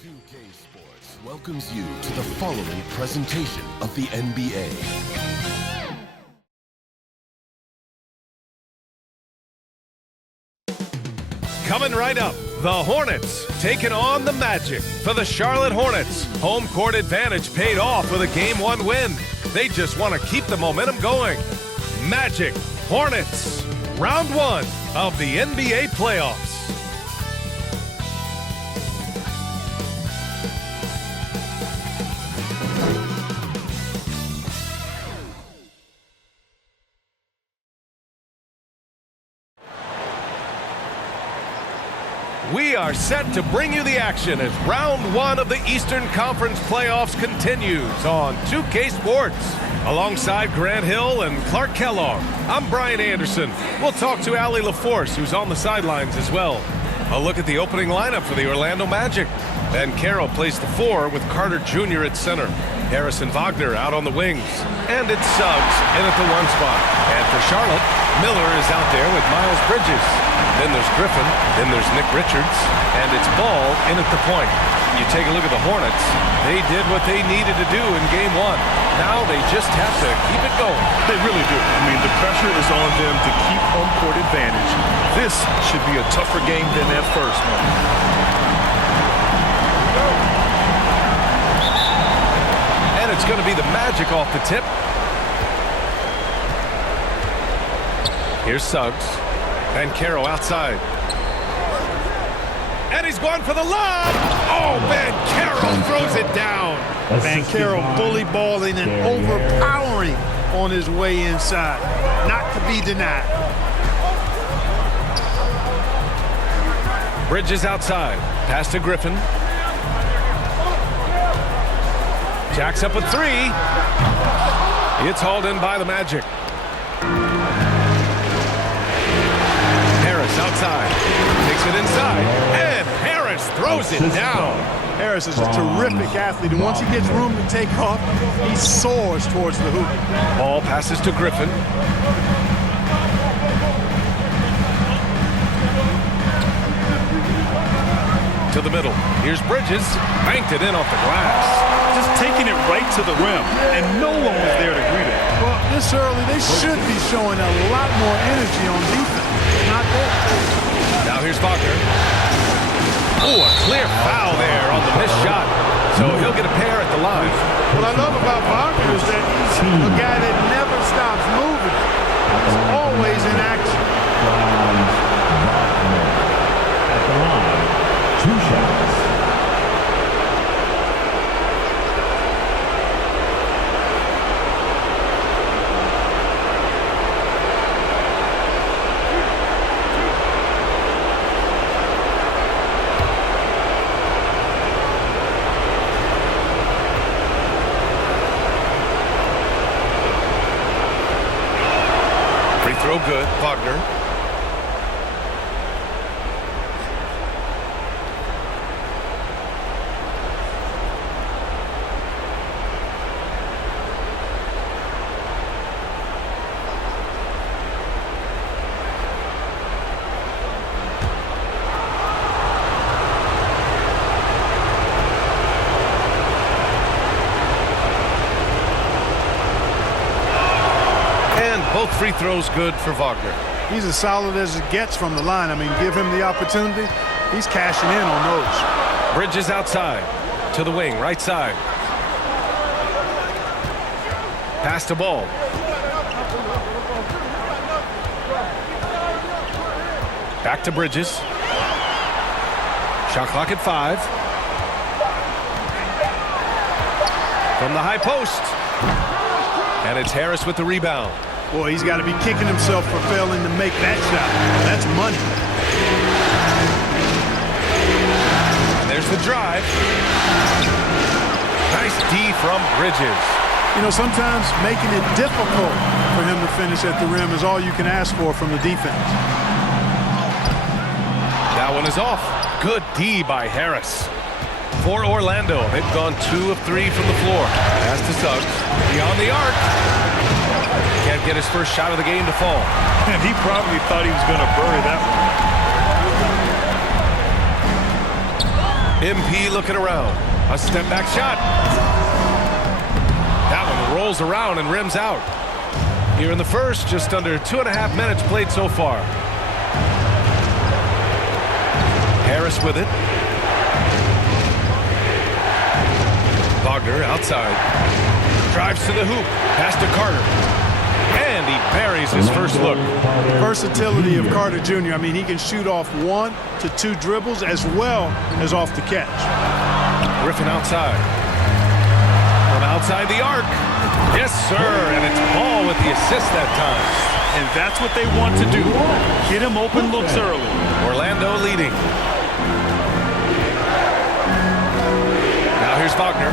2K Sports welcomes you to the following presentation of the NBA. Coming right up, the Hornets taking on the Magic. For the Charlotte Hornets, home court advantage paid off with a Game 1 win. They just want to keep the momentum going. Magic, Hornets, round 1 of the NBA playoffs. We are set to bring you the action as round 1 of the Eastern Conference playoffs continues on 2K Sports. Alongside Grant Hill and Clark Kellogg, I'm Brian Anderson. We'll talk to Allie LaForce, who's on the sidelines as well. A look at the opening lineup for the Orlando Magic. Banchero plays the 4 with Carter Jr. at center. Harrison Wagner out on the wings. And it's Suggs in at the 1 spot. And for Charlotte, Miller is out there with Miles Bridges. Then there's Griffin. Then there's Nick Richards. And it's Ball in at the point. You take a look at the Hornets. They did what they needed to do in Game 1. Now they just have to keep it going. They really do. I mean, the pressure is on them to keep home court advantage. This should be a tougher game than that first one. And it's going to be the Magic off the tip. Here's Suggs. Banchero outside. And he's going for the lob. Oh, Banchero throws it down. Banchero bully balling and overpowering on his way inside. Not to be denied. Bridges outside. Pass to Griffin. Jacks up a 3. It's hauled in by the Magic. Harris outside. Takes it inside. And Harris throws it down. Harris is a terrific athlete, and once he gets room to take off, he soars towards the hoop. Ball passes to Griffin. To the middle. Here's Bridges. Banked it in off the glass. Just taking it right to the rim, and no one was there to greet it. Well, this early, they should be showing a lot more energy on defense. Not there. Now here's Wagner. Oh, a clear foul there on the missed shot. So he'll get a pair at the line. What I love about Wagner is that he's a guy that never stops moving. He's always in action. At the line, 2 shots. Throw good, Wagner. Both free throws good for Wagner. He's as solid as it gets from the line. I mean, give him the opportunity. He's cashing in on those. Bridges outside to the wing, right side. Pass to Ball. Back to Bridges. Shot clock at 5. From the high post. And it's Harris with the rebound. Boy, he's got to be kicking himself for failing to make that shot. That's money. And there's the drive. Nice D from Bridges. You know, sometimes making it difficult for him to finish at the rim is all you can ask for from the defense. That one is off. Good D by Harris. For Orlando, they've gone 2 of 3 from the floor. Pass to Suggs. Beyond the arc. Can't get his first shot of the game to fall. And he probably thought he was going to bury that one. MP looking around. A step back shot. That one rolls around and rims out. Here in the first, just under 2.5 minutes played so far. Harris with it. Wagner outside. Drives to the hoop. Pass to Carter. And he buries his first look. Versatility of Carter Jr. I mean, he can shoot off 1 to 2 dribbles as well as off the catch. Griffin outside. From outside the arc. Yes, sir. And it's Ball with the assist that time. And that's what they want to do. Get him open looks early. Orlando leading. Now here's Wagner.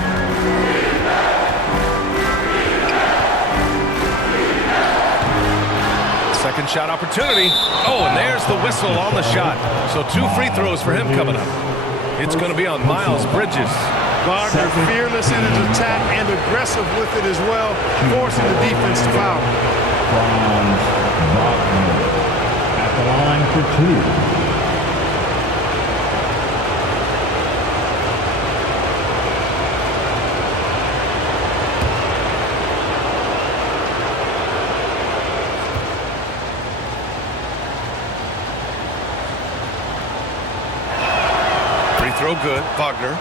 Second shot opportunity. Oh, and there's the whistle on the shot. So 2 free throws for him coming up. It's going to be on Miles Bridges. Wagner fearless in his attack and aggressive with it as well, forcing the defense to foul. Franz Wagner at the line for 2. Throw good, Wagner.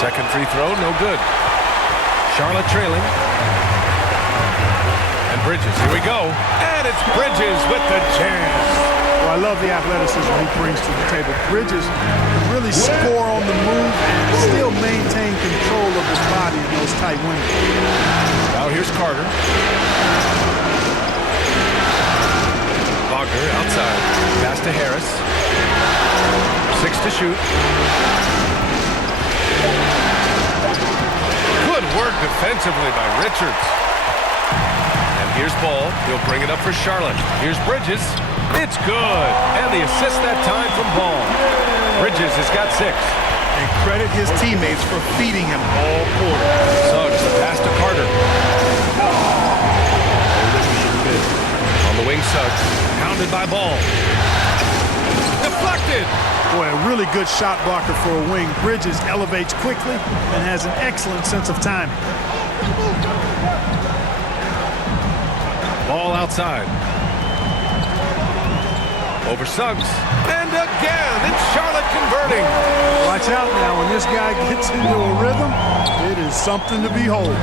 Second free throw, no good. Charlotte trailing. And Bridges, here we go. And it's Bridges with the jam. Well, I love the athleticism he brings to the table. Bridges can really score on the move and still maintain control of his body in those tight windows. Now here's Carter. Wagner outside. Pass to Harris. 6 to shoot. Good work defensively by Richards. And here's Ball. He'll bring it up for Charlotte. Here's Bridges. It's good. And the assist that time from Ball. Bridges has got 6. And credit his teammates for feeding him all quarter. Suggs, the pass to Carter. On the wing, Suggs. Pounded by Ball. Deflected. Boy, a really good shot blocker for a wing. Bridges elevates quickly and has an excellent sense of timing. Ball outside. Over Suggs. And again, it's Charlotte converting. Watch out now. When this guy gets into a rhythm, it is something to behold.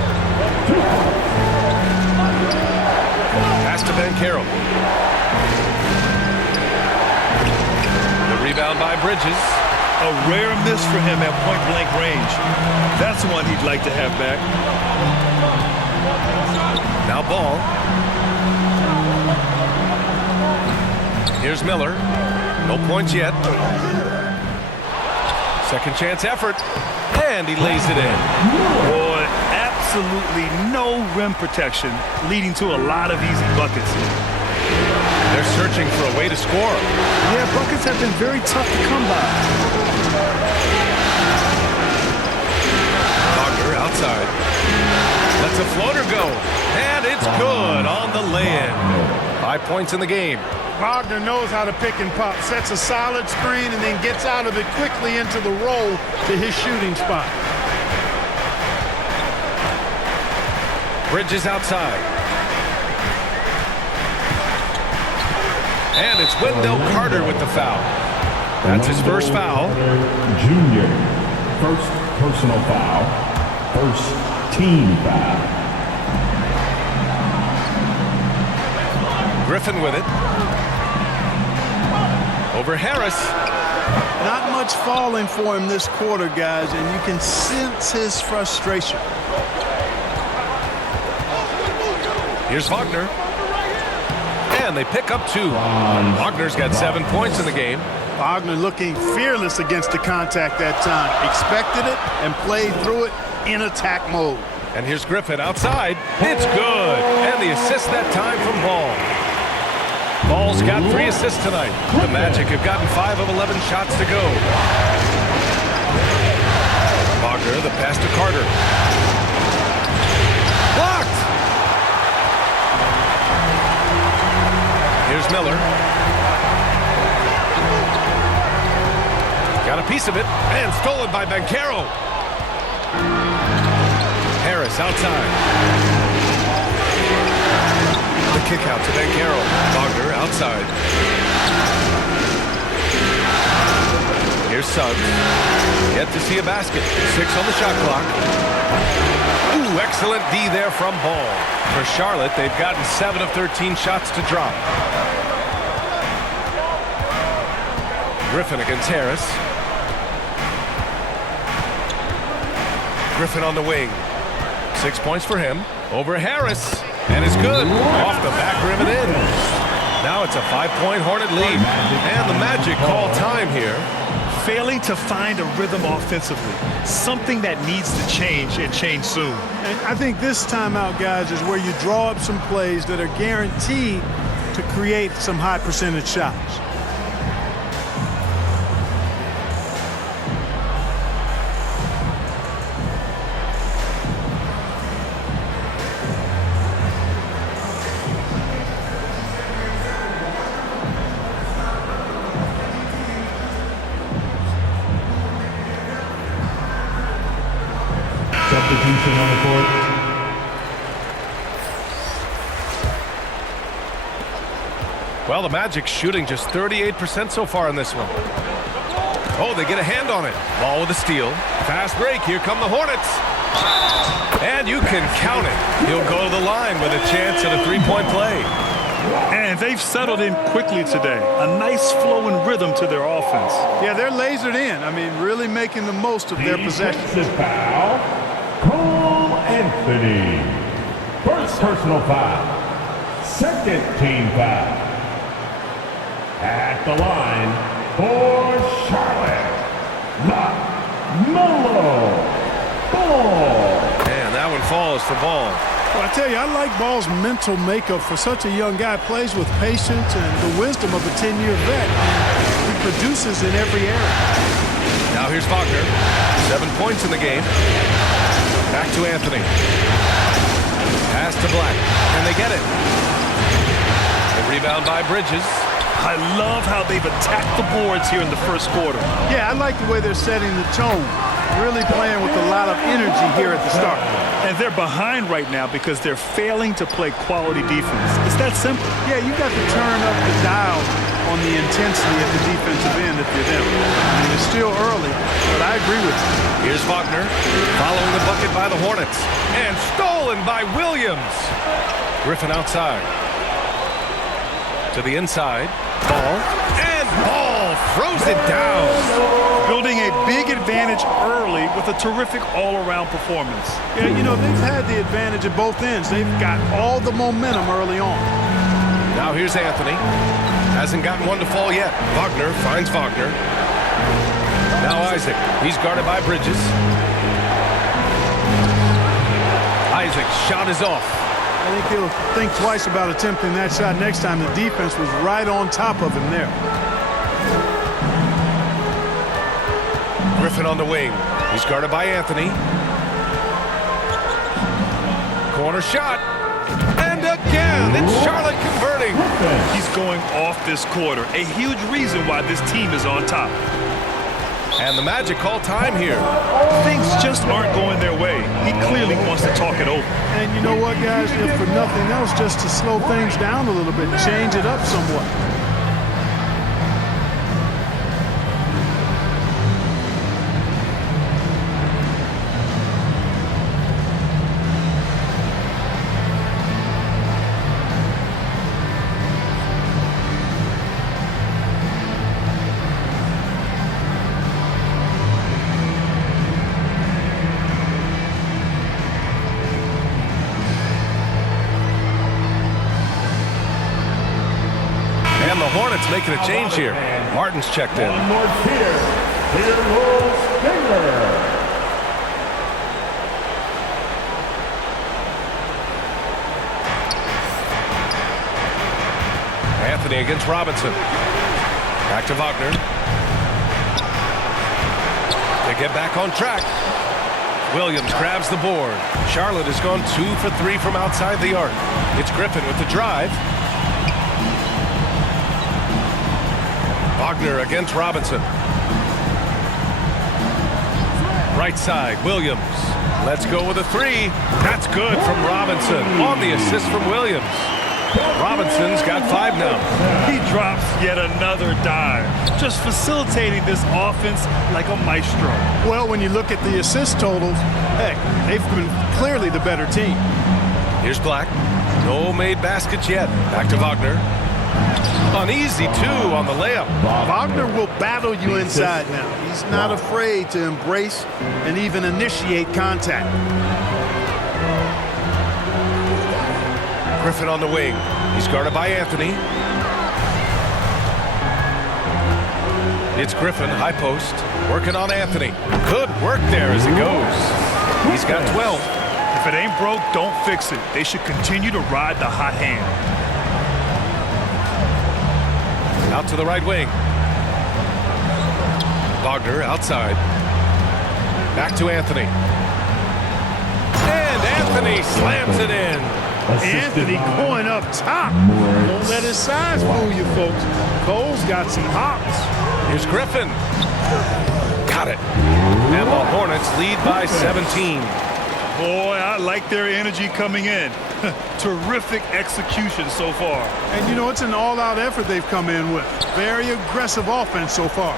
Pass to Banchero. Rebound by Bridges. A rare miss for him at point-blank range. That's one he'd like to have back. Now Ball. Here's Miller. No points yet. Second chance effort. And he lays it in. Boy, absolutely no rim protection, leading to a lot of easy buckets. They're searching for a way to score. Yeah, buckets have been very tough to come by. Wagner outside. Lets a floater go. And it's good on the lay-in. 5 points in the game. Wagner knows how to pick and pop, sets a solid screen, and then gets out of it quickly into the roll to his shooting spot. Bridges outside. And it's Wendell Carter with the foul. That's his first foul. Junior, first personal foul, first team foul. Griffin with it. Over Harris. Not much falling for him this quarter, guys, and you can sense his frustration. Here's Wagner. And they pick up 2. Wagner's got 7 points in the game. Wagner looking fearless against the contact that time. Expected it and played through it in attack mode. And here's Griffin outside. It's good. And the assist that time from Ball. Ball's got 3 assists tonight. The Magic have gotten 5 of 11 shots to go. Wagner, the pass to Carter. Blocked! Here's Miller. Got a piece of it, and stolen by Banchero. Harris outside. The kick out to Banchero. Wagner outside. Here's Suggs. Yet to see a basket. 6 on the shot clock. Ooh, excellent D there from Ball. For Charlotte, they've gotten 7 of 13 shots to drop. Griffin against Harris. Griffin on the wing. 6 points for him. Over Harris. And it's good. Off the back rim and in. Now it's a 5-point Hornet lead. And the Magic call time here. Failing to find a rhythm offensively. Something that needs to change and change soon. And I think this timeout, guys, is where you draw up some plays that are guaranteed to create some high percentage shots. Substitution on the court. Well, the Magic shooting just 38% so far in this one. Oh, they get a hand on it. Ball with a steal. Fast break. Here come the Hornets. And you can count it. He'll go to the line with a chance at a 3-point play. And they've settled in quickly today. A nice flow and rhythm to their offense. Yeah, they're lasered in. I mean, really making the most of their possession. Defensive foul. Cole Anthony. First personal foul. Second team foul. At the line for Charlotte, LaMelo Ball. And that one falls for Ball. Well, I tell you, I like Ball's mental makeup for such a young guy. Plays with patience and the wisdom of a 10-year vet. He produces in every area. Now here's Wagner. 7 points in the game. Back to Anthony. Pass to Black. And they get it. The rebound by Bridges. I love how they've attacked the boards here in the first quarter. Yeah, I like the way they're setting the tone. Really playing with a lot of energy here at the start. And they're behind right now because they're failing to play quality defense. It's that simple. Yeah, you got to turn up the dial on the intensity at the defensive end if you're them. I mean, it's still early, but I agree with you. Here's Wagner, following the bucket by the Hornets. And stolen by Williams. Griffin outside. To the inside. Ball. And Ball throws it down. Building a big advantage early with a terrific all-around performance. Yeah, you know, they've had the advantage at both ends. They've got all the momentum early on. Now here's Anthony. Hasn't gotten one to fall yet. Wagner finds Wagner. Now Isaac. He's guarded by Bridges. Isaac's shot is off. I think he'll think twice about attempting that shot next time. The defense was right on top of him there. Griffin on the wing. He's guarded by Anthony. Corner shot. And again, it's Charlotte converting. He's going off this quarter. A huge reason why this team is on top. And the Magic call time here. Things just aren't going their way. He clearly wants to talk it over. And you know what, guys? If for nothing else, just to slow things down a little bit, change it up somewhat. And the Hornets making a change here. Martin's checked in. One more here. Here goes Finger. Anthony against Robinson. Back to Wagner. They get back on track. Williams grabs the board. Charlotte has gone 2 for 3 from outside the arc. It's Griffin with the drive. Wagner against Robinson. Right side, Williams. Let's go with a 3. That's good from Robinson on the assist from Williams. Robinson's got 5 now. He drops yet another dive, just facilitating this offense like a maestro. Well, when you look at the assist totals, heck, they've been clearly the better team. Here's Black. No made baskets yet. Back to Wagner. An easy 2 on the layup. Wagner will battle you inside now. He's not afraid to embrace and even initiate contact. Griffin on the wing. He's guarded by Anthony. It's Griffin, high post, working on Anthony. Good work there as he goes. He's got 12. If it ain't broke, don't fix it. They should continue to ride the hot hand. Out to the right wing. Wagner outside. Back to Anthony. And Anthony slams it in. Anthony going up top. Don't let his size fool you, folks. Cole's got some hops. Here's Griffin. Got it. And the Hornets lead by 17. Boy, I like their energy coming in. Terrific execution so far. And you know, it's an all-out effort they've come in with. Very aggressive offense so far.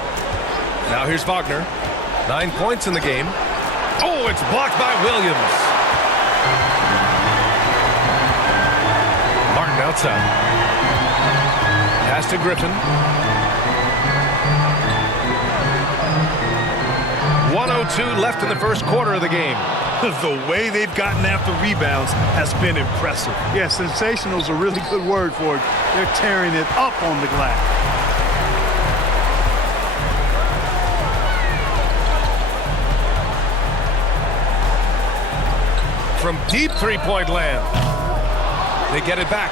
Now here's Wagner. 9 points in the game. Oh, it's blocked by Williams. Martin outside. Pass to Griffin. 1:02 left in the first quarter of the game. The way they've gotten after rebounds has been impressive. Yeah, sensational is a really good word for it. They're tearing it up on the glass. From deep three-point land. They get it back.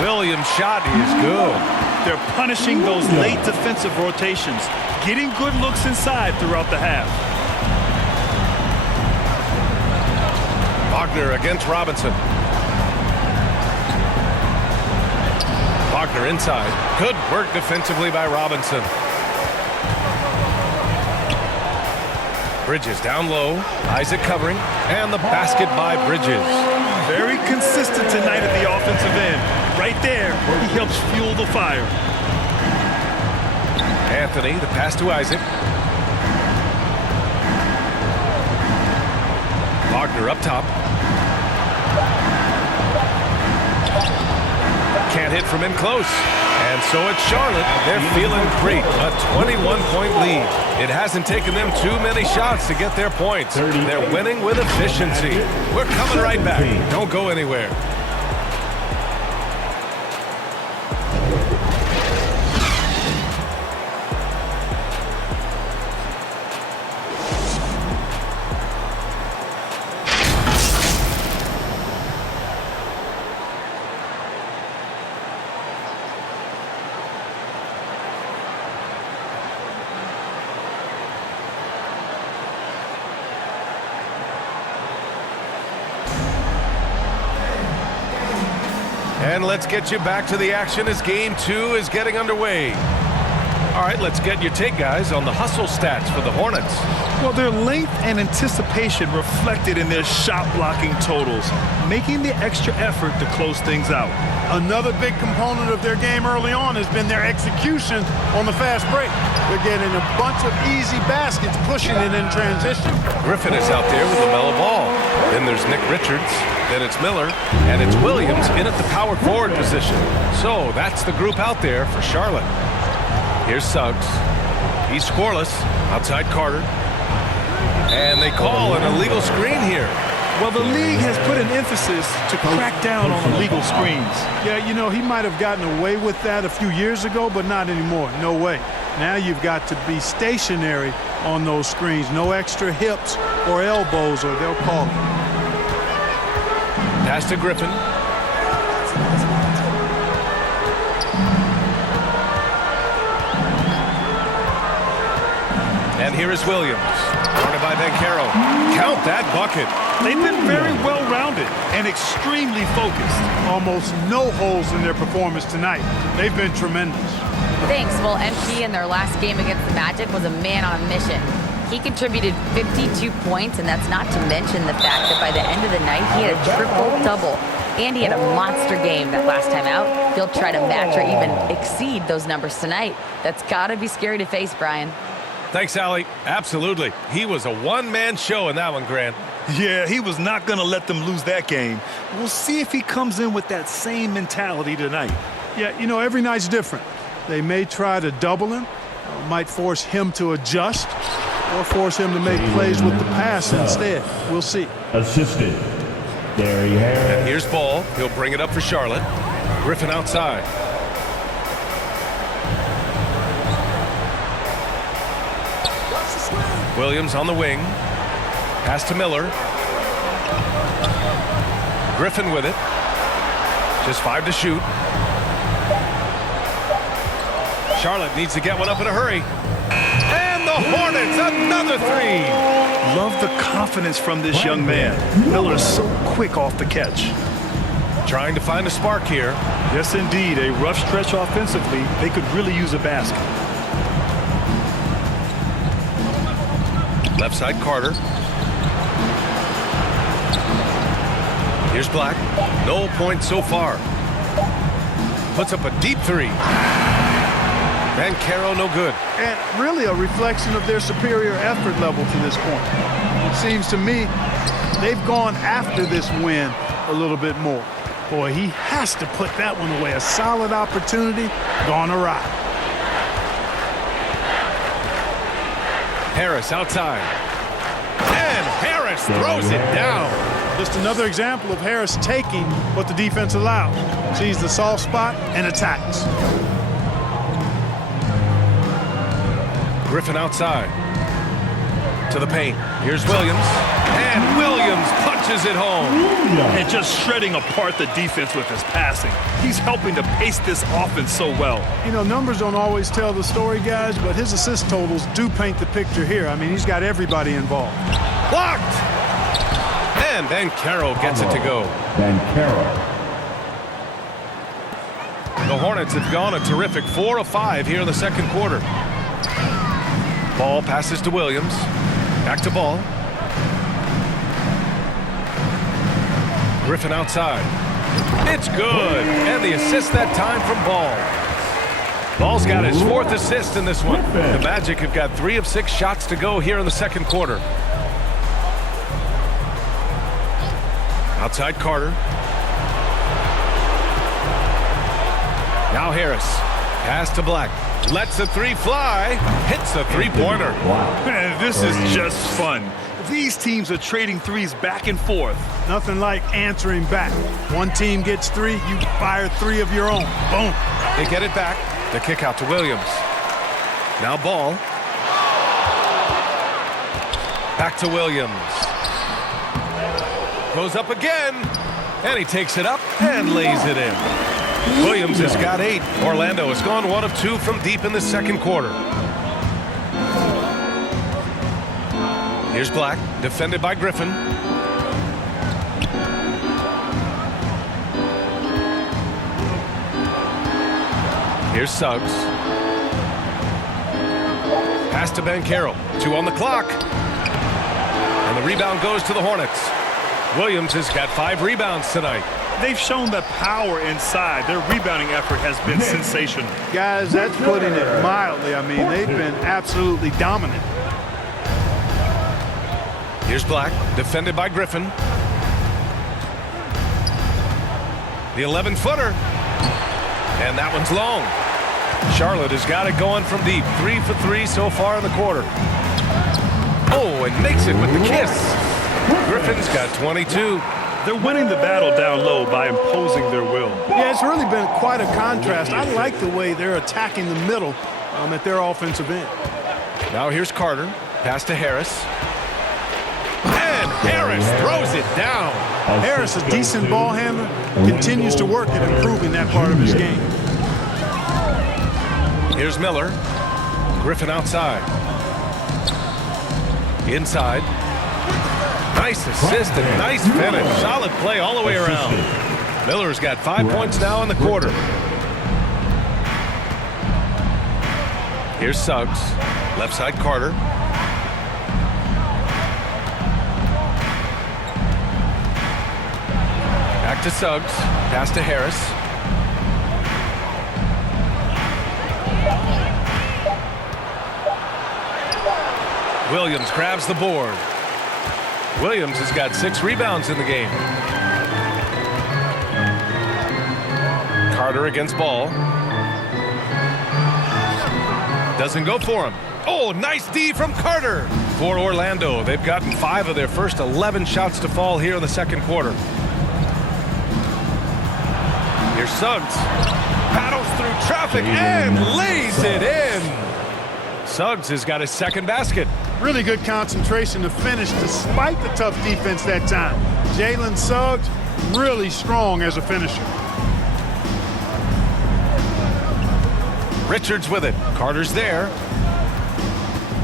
Williams' shot is good. They're punishing those late defensive rotations, getting good looks inside throughout the half. Wagner against Robinson. Wagner inside. Good work defensively by Robinson. Bridges down low. Isaac covering. And the basket by Bridges. Very consistent tonight at the offensive end. Right there, he helps fuel the fire. Anthony, the pass to Isaac. Wagner up top. Can't hit from in close. And so it's Charlotte. They're feeling great. A 21-point lead. It hasn't taken them too many shots to get their points. They're winning with efficiency. We're coming right back. Don't go anywhere. And let's get you back to the action as Game 2 is getting underway. All right, let's get your take, guys, on the hustle stats for the Hornets. Well, their length and anticipation reflected in their shot blocking totals, making the extra effort to close things out. Another big component of their game early on has been their execution on the fast break. They're getting a bunch of easy baskets, pushing it in transition. Griffin is out there with the mellow ball. Then there's Nick Richards. Then it's Miller. And it's Williams in at the power forward position. So that's the group out there for Charlotte. Here's Suggs. He's scoreless. Outside Carter. And they call an illegal screen here. Well, the league has put an emphasis to crack down on illegal screens. Yeah, you know, he might have gotten away with that a few years ago, but not anymore. No way. Now you've got to be stationary on those screens. No extra hips or elbows, or they'll call it. Pass to Griffin. And here is Williams. Guarded by Banchero. Count that bucket. They've been very well-rounded and extremely focused. Almost no holes in their performance tonight. They've been tremendous. Thanks. Well, MP in their last game against the Magic was a man on a mission. He contributed 52 points, and that's not to mention the fact that by the end of the night, he had a triple-double. And he had a monster game that last time out. He'll try to match or even exceed those numbers tonight. That's got to be scary to face, Brian. Thanks, Allie. Absolutely. He was a one-man show in that one, Grant. Yeah, he was not going to let them lose that game. We'll see if he comes in with that same mentality tonight. Yeah, you know, every night's different. They may try to double him, might force him to adjust, or force him to make plays with the pass instead. We'll see. Assistant, Gary Harris. And here's Ball. He'll bring it up for Charlotte. Griffin outside. Williams on the wing. Pass to Miller. Griffin with it. Just 5 to shoot. Charlotte needs to get one up in a hurry. And the Hornets, another 3. Love the confidence from this young man. Miller's so quick off the catch. Trying to find a spark here. Yes, indeed. A rough stretch offensively. They could really use a basket. Left side, Carter. Here's Black. No points so far. Puts up a deep 3. Banchero, no good. And really a reflection of their superior effort level to this point. It seems to me they've gone after this win a little bit more. Boy, he has to put that one away. A solid opportunity gone awry. Harris outside. And Harris throws it down. Just another example of Harris taking what the defense allows. Sees the soft spot and attacks. Griffin outside. To the paint. Here's Williams. And Williams punches it home. And just shredding apart the defense with his passing. He's helping to pace this offense so well. You know, numbers don't always tell the story, guys, but his assist totals do paint the picture here. I mean, he's got everybody involved. Blocked. And Banchero gets it to go. Banchero. The Hornets have gone a terrific 4 of 5 here in the second quarter. Ball passes to Williams. Back to Ball. Griffin outside. It's good. And the assist that time from Ball. Ball's got his 4th assist in this one. The Magic have got 3 of 6 shots to go here in the second quarter. Outside Carter. Now Harris. Pass to Black. Lets the 3 fly. Hits the 3-pointer. Man, this is just fun. These teams are trading threes back and forth. Nothing like answering back. One team gets 3, you fire 3 of your own. Boom. They get it back. The kick out to Williams. Now Ball. Back to Williams. Goes up again. And he takes it up and lays it in. Williams has got 8. Orlando has gone 1 of 2 from deep in the second quarter. Here's Black, defended by Griffin. Here's Suggs. Pass to Banchero. 2 on the clock. And the rebound goes to the Hornets. Williams has got 5 rebounds tonight. They've shown the power inside. Their rebounding effort has been sensational. Guys, that's putting it mildly. I mean, they've been absolutely dominant. Here's Black, defended by Griffin. The 11-footer. And that one's long. Charlotte has got it going from deep. 3 for 3 so far in the quarter. Oh, and makes it with the kiss. Griffin's got 22. They're winning the battle down low by imposing their will. Yeah, it's really been quite a contrast. I like the way they're attacking the middle at their offensive end. Now here's Carter. Pass to Harris. And Harris throws it down. Harris, a decent ball handler, continues to work at improving that part of his game. Here's Miller. Griffin outside. Inside. Nice assist and nice finish. Solid play all the way around. Miller's got 5 points now in the quarter. Here's Suggs. Left side Carter. Back to Suggs. Pass to Harris. Williams grabs the board. Williams has got 6 rebounds in the game. Carter against Ball. Doesn't go for him. Oh, nice D from Carter. For Orlando, they've gotten 5 of their first 11 shots to fall here in the second quarter. Here's Suggs. Paddles through traffic and lays it in. Suggs has got his second basket. Really good concentration to finish despite the tough defense that time. Jalen Suggs, really strong as a finisher. Richards with it. Carter's there.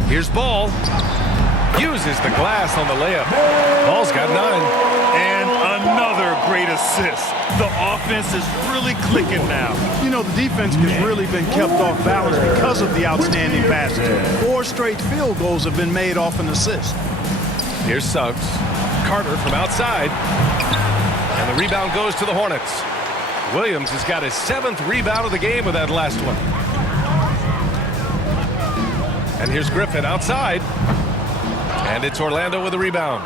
Here's Ball. Uses the glass on the layup. Ball's got 9. And another great assist. The offense is really clicking now. You know, the defense has really been kept off balance because of the outstanding passes. 4 straight field goals have been made off an assist. Here's Suggs. Carter from outside. And the rebound goes to the Hornets. Williams has got his 7th rebound of the game with that last one. And here's Griffin outside. And it's Orlando with a rebound.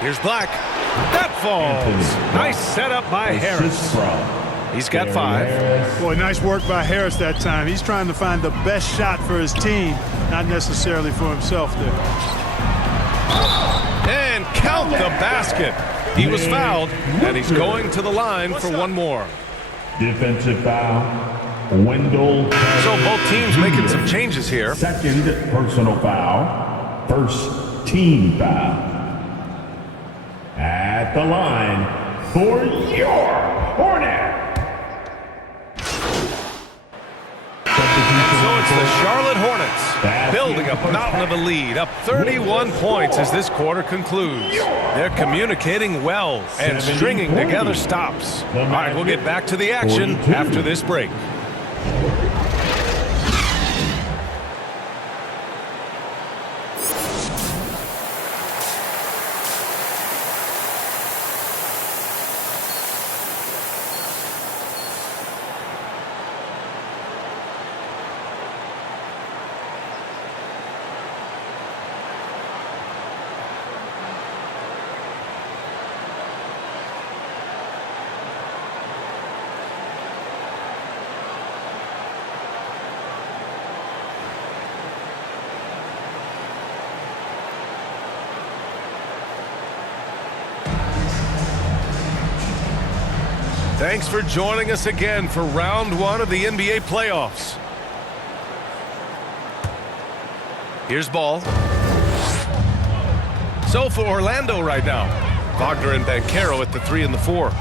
Here's Black. That falls. Nice setup by Harris. He's got 5. Boy, nice work by Harris that time. He's trying to find the best shot for his team, not necessarily for himself there. And count the basket. He was fouled, and he's going to the line for one more. Defensive foul. Wendell. So both teams making some changes here. Second personal foul. First team foul. At the line for your Hornets. So it's the Charlotte Hornets building a mountain of a lead, up 31 points as this quarter concludes. They're communicating well and stringing together stops. All right, we'll get back to the action after this break. Thanks for joining us again for round 1 of the NBA playoffs. Here's Ball. So for Orlando right now, Wagner and Banchero at the 3 and the 4.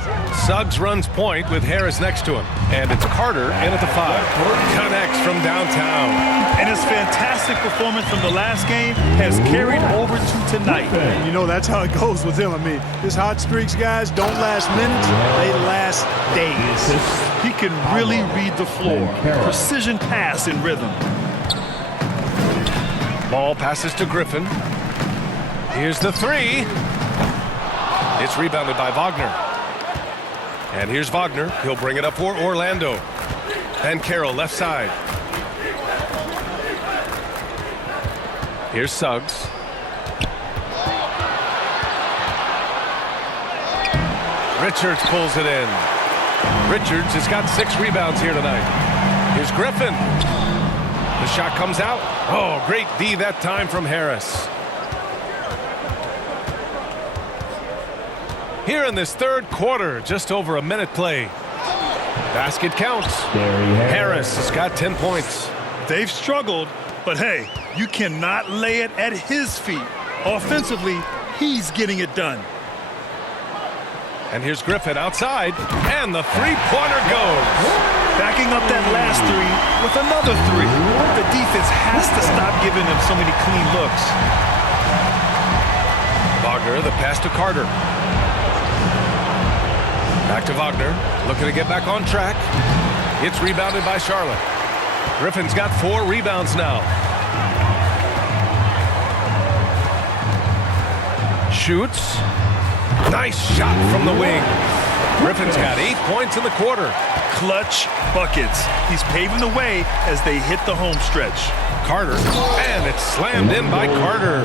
Suggs runs point with Harris next to him. And it's Carter in at the 5. Connects from downtown. And his fantastic performance from the last game has carried over to tonight. You know, that's how it goes with him. I mean, his hot streaks, guys, don't last minutes. They last days. He can really read the floor. Precision pass in rhythm. Ball passes to Griffin. Here's the 3. It's rebounded by Wagner. And here's Wagner. He'll bring it up for Orlando. Banchero left side. Here's Suggs. Richards pulls it in. Richards has got 6 rebounds here tonight. Here's Griffin. The shot comes out. Oh, great D that time from Harris. Here in this third quarter, just over a minute play. Basket counts. Harris has got 10 points. They've struggled, but hey, you cannot lay it at his feet. Offensively, he's getting it done. And here's Griffin outside, and the three-pointer goes. Backing up that last three with another three. The defense has to stop giving them so many clean looks. Wagner, the pass to Carter. Back to Wagner, looking to get back on track. It's rebounded by Charlotte. Griffin's got 4 rebounds now. Shoots. Nice shot from the wing. Griffin's got 8 points in the quarter. Clutch buckets. He's paving the way as they hit the home stretch. Carter, and it's slammed in by Carter.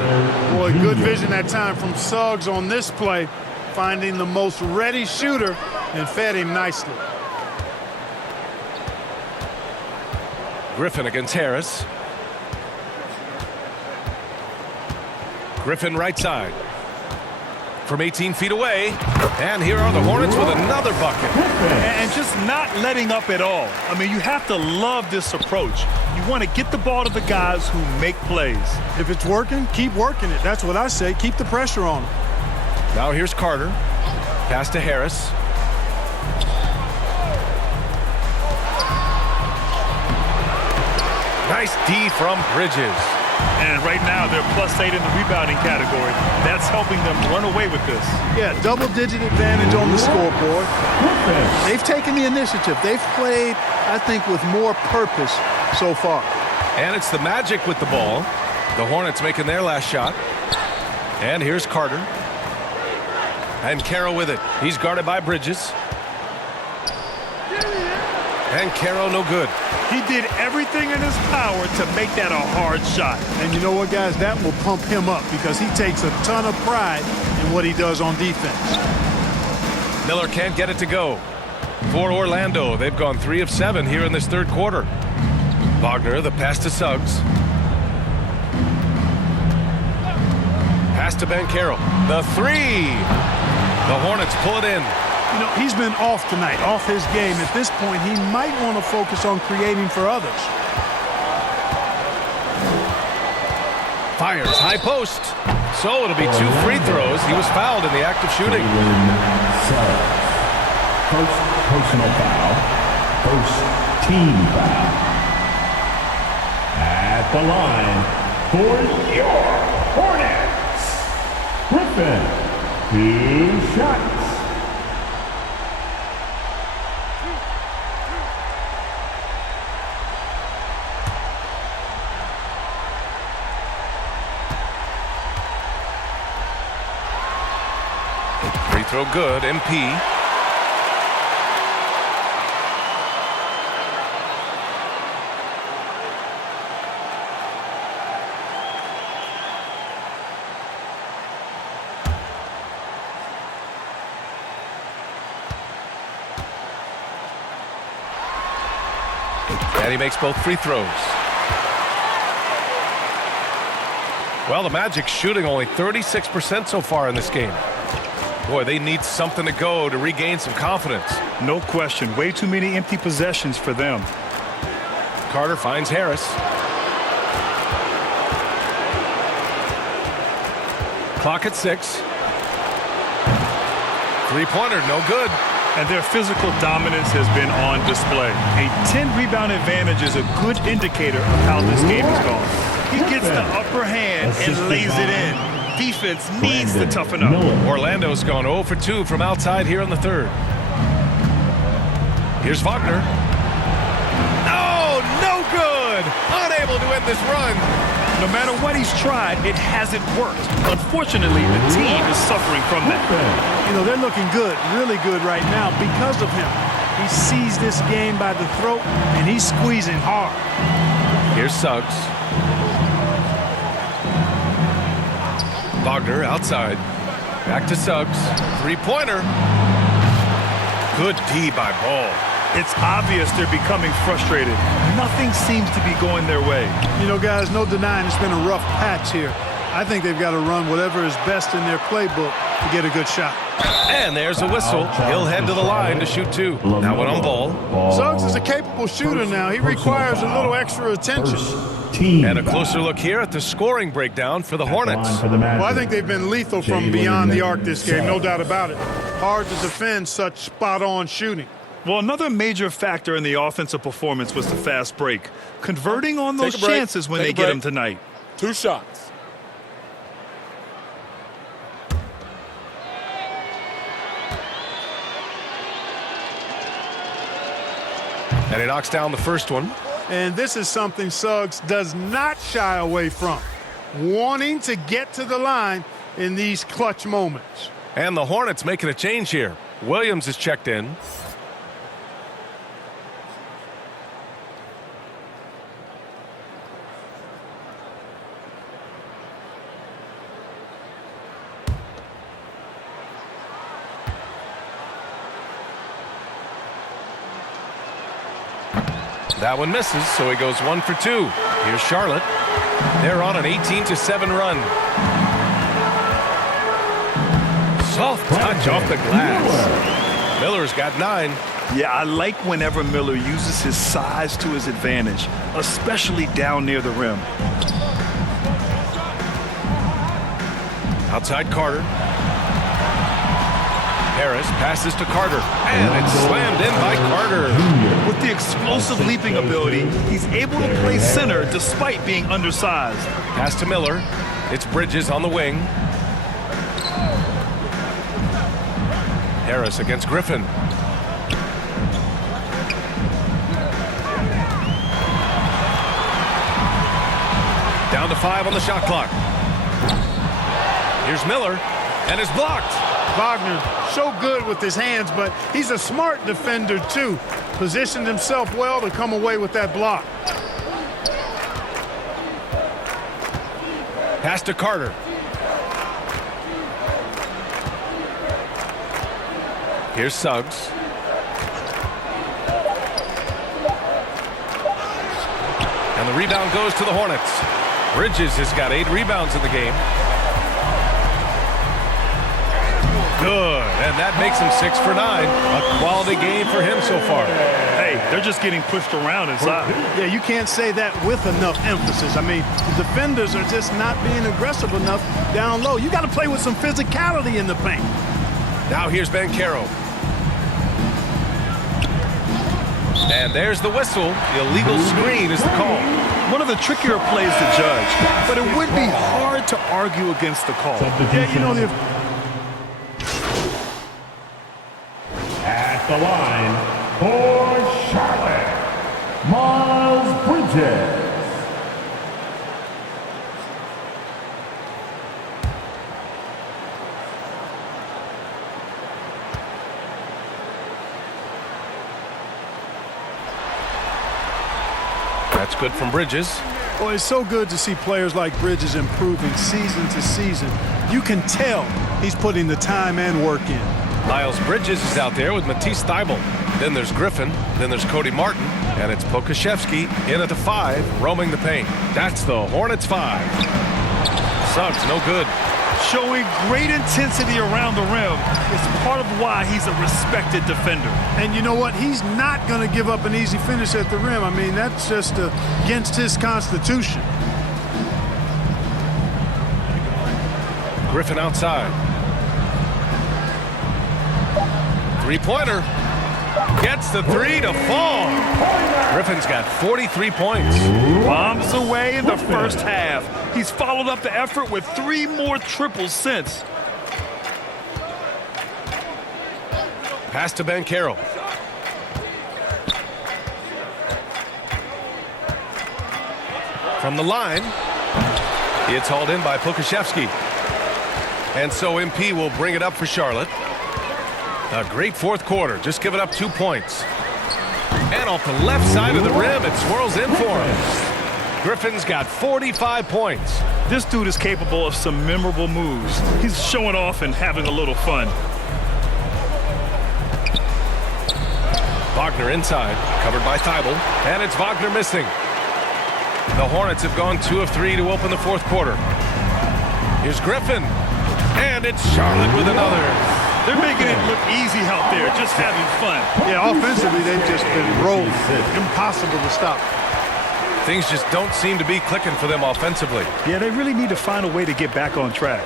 Boy, good vision that time from Suggs on this play, finding the most ready shooter and fed him nicely. Griffin against Harris. Griffin right side. From 18 feet away. And here are the Hornets with another bucket. And just not letting up at all. I mean, you have to love this approach. You want to get the ball to the guys who make plays. If it's working, keep working it. That's what I say. Keep the pressure on him. Now here's Carter. Pass to Harris. Nice D from Bridges. And right now, they're +8 in the rebounding category. That's helping them run away with this. Yeah, double-digit advantage on the scoreboard. They've taken the initiative. They've played, I think, with more purpose so far. And it's the Magic with the ball. The Hornets making their last shot. And here's Carter. And Carroll with it. He's guarded by Bridges. And Carroll no good. He did everything in his power to make that a hard shot. And you know what, guys? That will pump him up because he takes a ton of pride in what he does on defense. Miller can't get it to go. For Orlando, they've gone 3 of 7 here in this third quarter. Wagner, the pass to Suggs. Pass to Banchero. The 3. The Hornets pull it in. You know, he's been off tonight, off his game. At this point, he might want to focus on creating for others. Fires, high post. So it'll be 2 free throws. He was fouled in the act of shooting. First personal foul. First team foul. At the line for your Hornets, Griffin. 2 shots. Free throw good, MP. And he makes both free throws. Well, the Magic shooting only 36% so far in this game. Boy, they need something to go to regain some confidence. No question. Way too many empty possessions for them. Carter finds Harris. Clock at 6. Three-pointer, no good. And their physical dominance has been on display. A 10-rebound advantage is a good indicator of how this game is going. He gets the upper hand and lays it in. Defense needs to toughen up. Orlando's gone 0 for 2 from outside here in the third. Here's Wagner. Oh, no good! Unable to end this run. No matter what he's tried, it hasn't worked. Unfortunately, the team is suffering from that. You know, they're looking good, really good right now because of him. He sees this game by the throat, and he's squeezing hard. Here's Suggs. Wagner outside. Back to Suggs. Three-pointer. Good D by Ball. It's obvious they're becoming frustrated. Nothing seems to be going their way. You know, guys, no denying it's been a rough patch here. I think they've got to run whatever is best in their playbook to get a good shot. And there's a whistle. He'll head to the line to shoot 2. Now one on Ball. Suggs is a capable shooter now. He requires a little extra attention. team And a closer look here at the scoring breakdown for the Hornets. Well, I think they've been lethal from beyond the arc this game, no doubt about it. Hard to defend such spot-on shooting. Well, another major factor in the offensive performance was the fast break. Converting on those chances when they get them tonight. 2 shots. And he knocks down the first one. And this is something Suggs does not shy away from. Wanting to get to the line in these clutch moments. And the Hornets making a change here. Williams is checked in. That one misses, so he goes 1 for 2. Here's Charlotte. They're on an 18-7 run. Soft touch off the glass. Miller's got 9. Yeah, I like whenever Miller uses his size to his advantage, especially down near the rim. Outside Carter. Harris passes to Carter, and it's slammed in by Carter. With the explosive leaping ability, he's able to play center despite being undersized. Pass to Miller. It's Bridges on the wing. Harris against Griffin. Down to 5 on the shot clock. Here's Miller, and it's blocked. Wagner, so good with his hands, but he's a smart defender, too. Positioned himself well to come away with that block. Pass to Carter. Here's Suggs. And the rebound goes to the Hornets. Bridges has got 8 rebounds in the game. Good, and that makes him 6 for 9. A quality game for him so far. Hey, they're just getting pushed around inside. Yeah, you can't say that with enough emphasis. I mean, the defenders are just not being aggressive enough down low. You got to play with some physicality in the paint. Now here's Banchero. And there's the whistle. The illegal screen is the call. One of the trickier plays to judge, but it would be hard to argue against the call. Yeah, you know, At the line for Charlotte, Miles Bridges. That's good from Bridges. Well, it's so good to see players like Bridges improving season to season. You can tell he's putting the time and work in. Miles Bridges is out there with Matisse Thybulle. Then there's Griffin. Then there's Cody Martin. And it's Pokusevski in at the 5, roaming the paint. That's the Hornets 5. Suggs, no good. Showing great intensity around the rim is part of why he's a respected defender. And you know what? He's not going to give up an easy finish at the rim. I mean, that's just against his constitution. Griffin outside. Three-pointer. Gets the 3 to fall. Griffin's got 43 points. Bombs away in the first half. He's followed up the effort with 3 more triples since. Pass to Banchero. From the line, it's hauled in by Pokusevski. And so MP will bring it up for Charlotte. A great fourth quarter, just giving up 2 points. And off the left side of the rim, it swirls in for him. Griffin's got 45 points. This dude is capable of some memorable moves. He's showing off and having a little fun. Wagner inside, covered by Thybulle, and it's Wagner missing. The Hornets have gone 2 of 3 to open the fourth quarter. Here's Griffin, and it's Charlotte with another. They're making it look easy out there, just having fun. Yeah, offensively, they've just been rolling. Impossible to stop. Things just don't seem to be clicking for them offensively. Yeah, they really need to find a way to get back on track.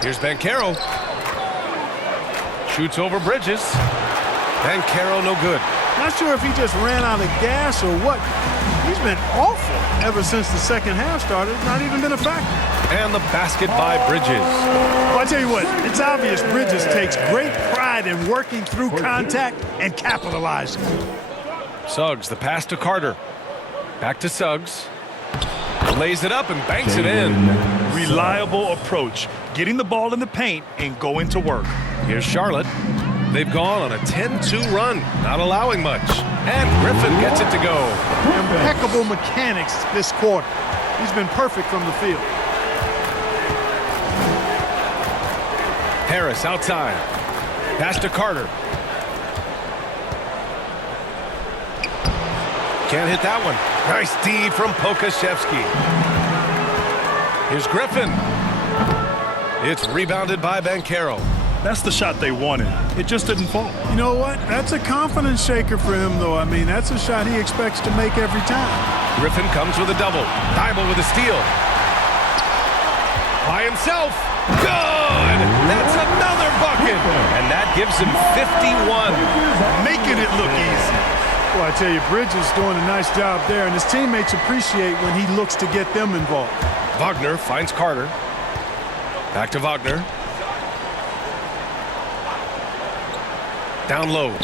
Here's Banchero. Shoots over Bridges. Banchero no good. Not sure if he just ran out of gas or what. He's been awful ever since the second half started. Not even been a factor. And the basket by Bridges. Well, I tell you what, it's obvious Bridges takes great pride in working through contact and capitalizing. Suggs, the pass to Carter. Back to Suggs. Lays it up and banks it in. Reliable approach. Getting the ball in the paint and going to work. Here's Charlotte. They've gone on a 10-2 run, not allowing much. And Griffin gets it to go. Impeccable mechanics this quarter. He's been perfect from the field. Harris outside. Pass to Carter. Can't hit that one. Nice D from Pokashevsky. Here's Griffin. It's rebounded by Banchero. That's the shot they wanted. It just didn't fall. You know what? That's a confidence shaker for him, though. I mean, that's a shot he expects to make every time. Griffin comes with a double. Thibault with a steal. By himself. Good! That's another bucket! And that gives him 51. Making it look easy. Well, I tell you, Bridges doing a nice job there, and his teammates appreciate when he looks to get them involved. Wagner finds Carter. Back to Wagner. Down low.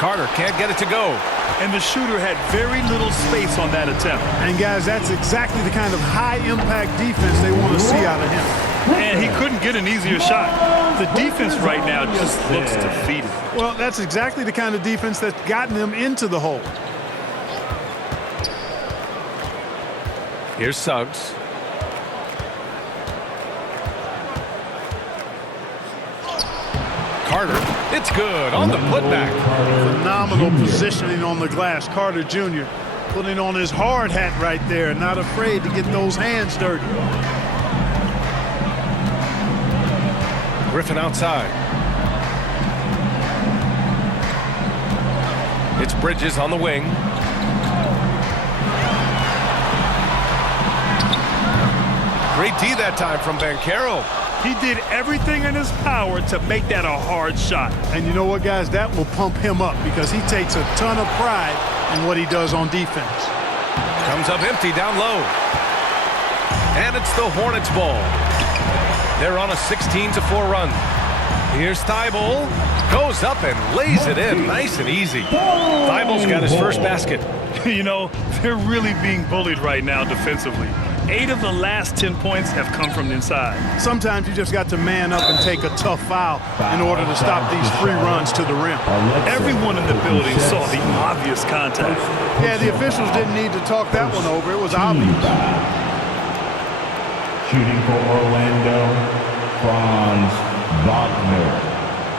Carter can't get it to go. And the shooter had very little space on that attempt. And, guys, that's exactly the kind of high-impact defense they want to see out of him. And he couldn't get an easier shot. The defense right now just looks defeated. Well, that's exactly the kind of defense that's gotten them into the hole. Here's Suggs. Carter, it's good on the putback. Phenomenal positioning on the glass. Carter Jr. putting on his hard hat right there, not afraid to get those hands dirty. Griffin outside. It's Bridges on the wing. Great D that time from Banchero. He did everything in his power to make that a hard shot. And you know what, guys? That will pump him up because he takes a ton of pride in what he does on defense. Comes up empty down low. And it's the Hornets ball. They're on a 16-4 run. Here's Thibault. Goes up and lays it in nice and easy. Thibault's got his first basket. You know, they're really being bullied right now defensively. 8 of the last 10 points have come from inside. Sometimes you just got to man up and take a tough foul in order to stop these free runs to the rim. Everyone in the building saw the obvious contact. Yeah, the officials didn't need to talk that one over. It was obvious. Shooting for Orlando, Franz Wagner.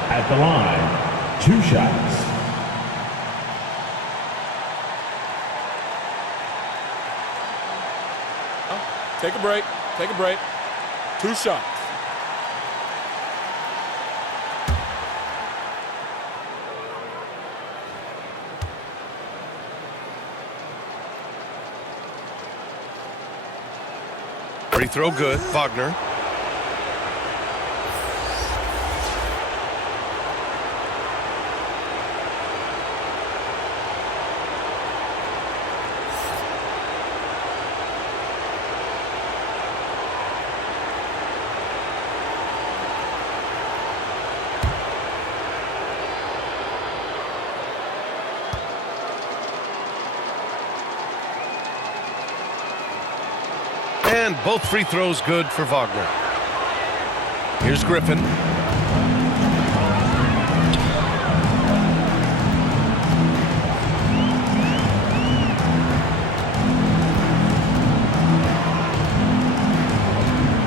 At the line, 2 shots. Take a break. Take a break. 2 shots. Free throw good. Wagner. And both free throws good for Wagner. Here's Griffin.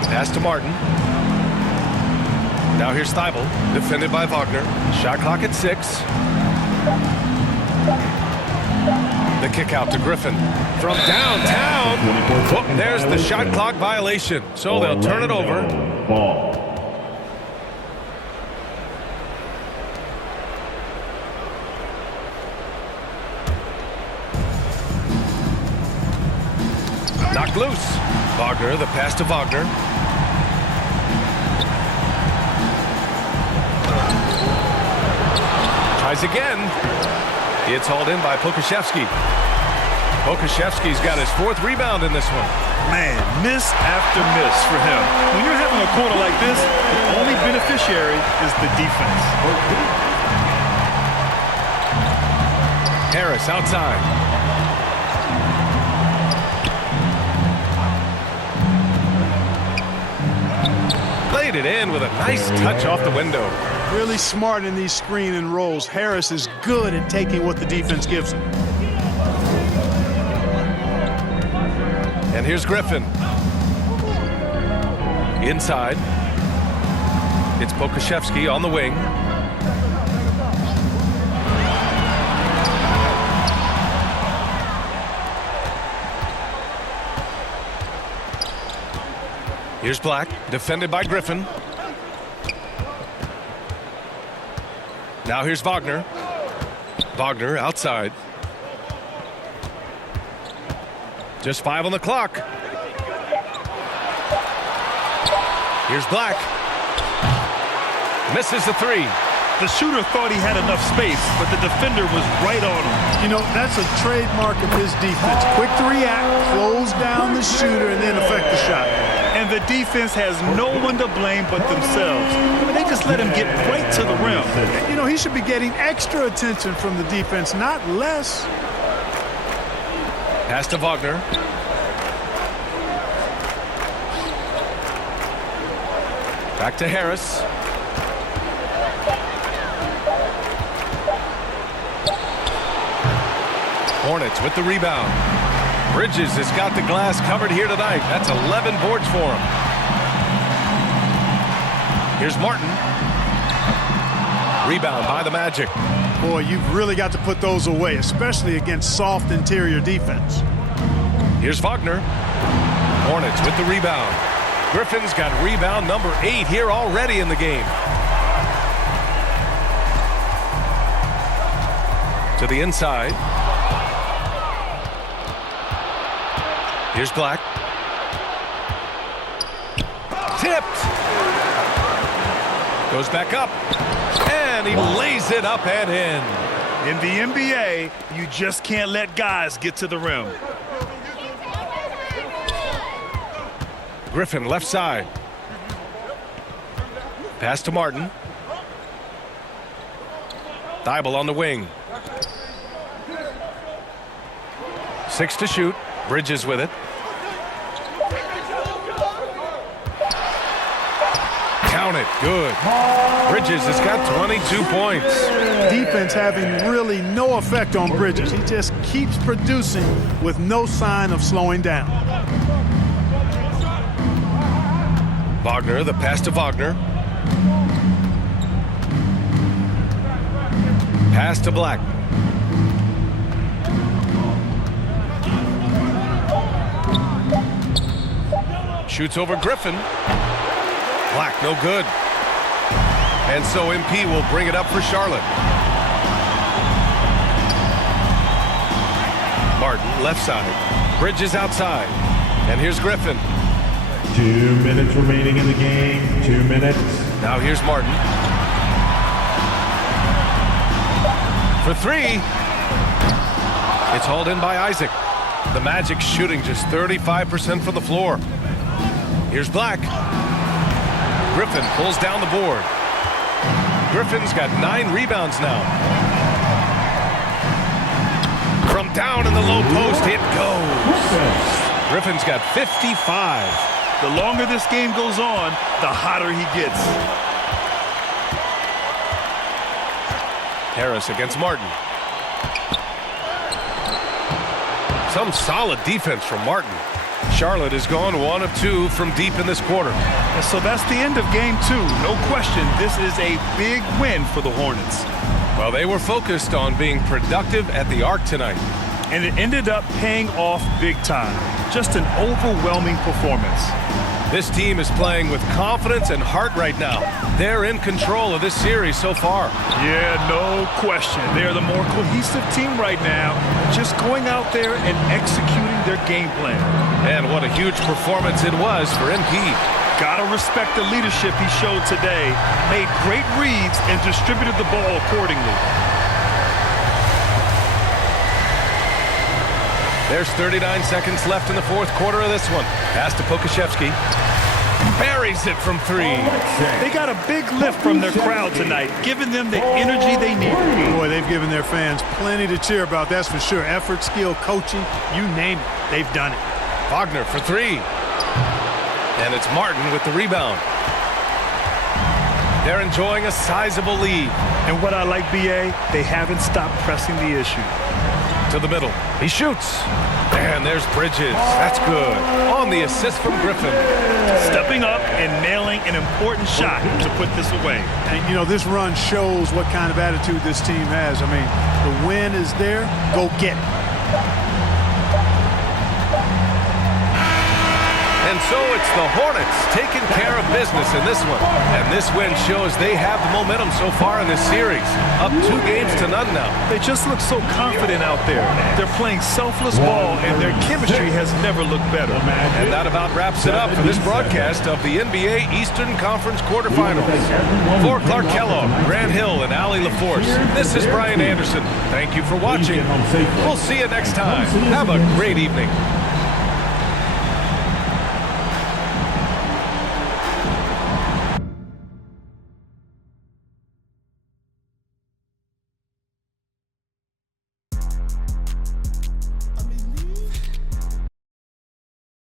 Pass to Martin. Now here's Thibault, defended by Wagner. Shot clock at 6. The kick out to Griffin from downtown. Oh, there's the shot clock violation. So they'll turn it over. Ball. broke loose. Wagner, the pass to Wagner. Tries again. It's hauled in by Pokusevski. Pokusevski's got his 4th rebound in this one. Man, miss after miss for him. When you're having a quarter like this, the only beneficiary is the defense. Harris outside. Laid it in with a nice touch off the window. Really smart in these screen and rolls. Harris is good at taking what the defense gives him. And here's Griffin. Inside. It's Pokusevski on the wing. Here's Black, defended by Griffin. Now here's Wagner. Wagner outside. Just 5 on the clock. Here's Black. Misses the 3. The shooter thought he had enough space, but the defender was right on him. You know, that's a trademark of his defense. Quick to react, close down the shooter, and then affect the shot. And the defense has no one to blame but themselves. They just let him get right to the rim. You know, he should be getting extra attention from the defense, not less. Pass to Wagner. Back to Harris. Hornets with the rebound. Bridges has got the glass covered here tonight. That's 11 boards for him. Here's Martin. Rebound by the Magic. Boy, you've really got to put those away, especially against soft interior defense. Here's Wagner. Hornets with the rebound. Griffin's got rebound number 8 here already in the game. To the inside. Here's Black. Tipped. Goes back up. And he lays it up and in. In the NBA, you just can't let guys get to the rim. Griffin left side. Pass to Martin. Thibault on the wing. 6 to shoot. Bridges with it. Count it. Good. Bridges has got 22 points. Defense having really no effect on Bridges. He just keeps producing with no sign of slowing down. Wagner, the pass to Wagner. Pass to Black. Shoots over Griffin. Black, no good. And so MP will bring it up for Charlotte. Martin, left side. Bridges outside. And here's Griffin. 2 minutes remaining in the game. 2 minutes. Now here's Martin. For 3. It's hauled in by Isaac. The Magic shooting just 35% from the floor. Here's Black. Griffin pulls down the board. Griffin's got 9 rebounds now. From down in the low post, it goes. Griffin's got 55. The longer this game goes on, the hotter he gets. Harris against Martin. Some solid defense from Martin. Charlotte has gone 1 of 2 from deep in this quarter. And so that's the end of game 2. No question, this is a big win for the Hornets. Well, they were focused on being productive at the arc tonight. And it ended up paying off big time. Just an overwhelming performance. This team is playing with confidence and heart right now. They're in control of this series so far. Yeah, no question. They're the more cohesive team right now, just going out there and executing their game plan. And what a huge performance it was for MP. Gotta respect the leadership he showed today. Made great reads and distributed the ball accordingly. There's 39 seconds left in the fourth quarter of this one. Pass to Pokashevsky. Buries it from three. They got a big lift from their crowd tonight, giving them the energy they need. Boy, they've given their fans plenty to cheer about, that's for sure. Effort, skill, coaching, you name it, they've done it. Wagner for three. And it's Martin with the rebound. They're enjoying a sizable lead. And what I like, B.A., they haven't stopped pressing the issue. To the middle. He shoots. And there's Bridges. That's good. On the assist from Griffin. Stepping up and nailing an important shot to put this away. And, you know, this run shows what kind of attitude this team has. I mean, the win is there. Go get it. And so it's the Hornets taking care of business in this one. And this win shows they have the momentum so far in this series. Up 2 games to none now. They just look so confident out there. They're playing selfless ball, and their chemistry has never looked better. And that about wraps it up for this broadcast of the NBA Eastern Conference quarterfinals. For Clark Kellogg, Grant Hill, and Allie LaForce, this is Brian Anderson. Thank you for watching. We'll see you next time. Have a great evening.